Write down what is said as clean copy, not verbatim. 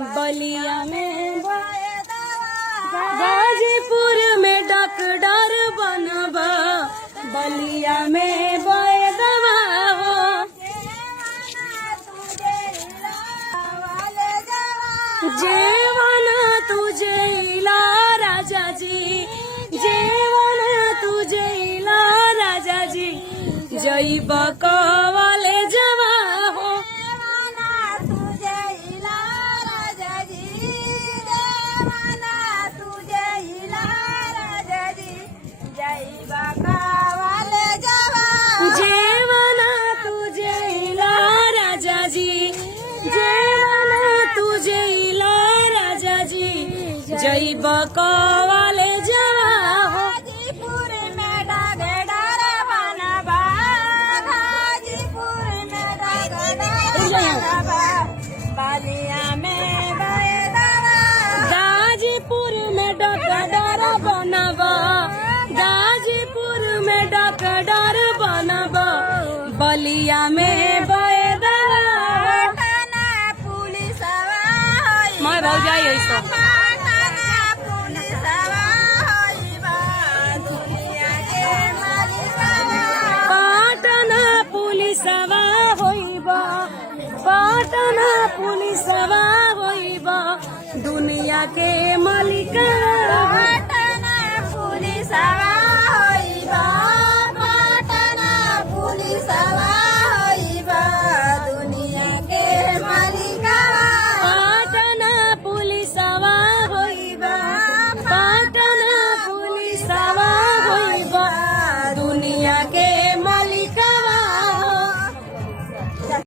बलिया में गाजीपुर में डॉक्टर बनबा बलिया में बयदवा हो जेवना तुझे इला राजा जी जेवना तुझे इला राजा जी जैब कवाले जवा हो जेवना तुझे इला राजा जी जेवना तुझे इला राजा जी जैब कवाले जवा हो गाजीपुर में डॉक्टर बनबा गाजीपुर में डॉक्टर बनबा बलिया में बयदवा गाजीपुर में डॉक्टर बनबा गाजीपुर में डॉक्टर बनबा बलिया में बयदवा थाना पुलिसवा होइबा मैं भाग जाई ऐसा थाना पुलिसवा होइबा दुनिया के मालिकवा पाटना पुलिसवा होइबा पाटना पुलिसवा होइबा दुनिया के मालिक थाना पुलिसवा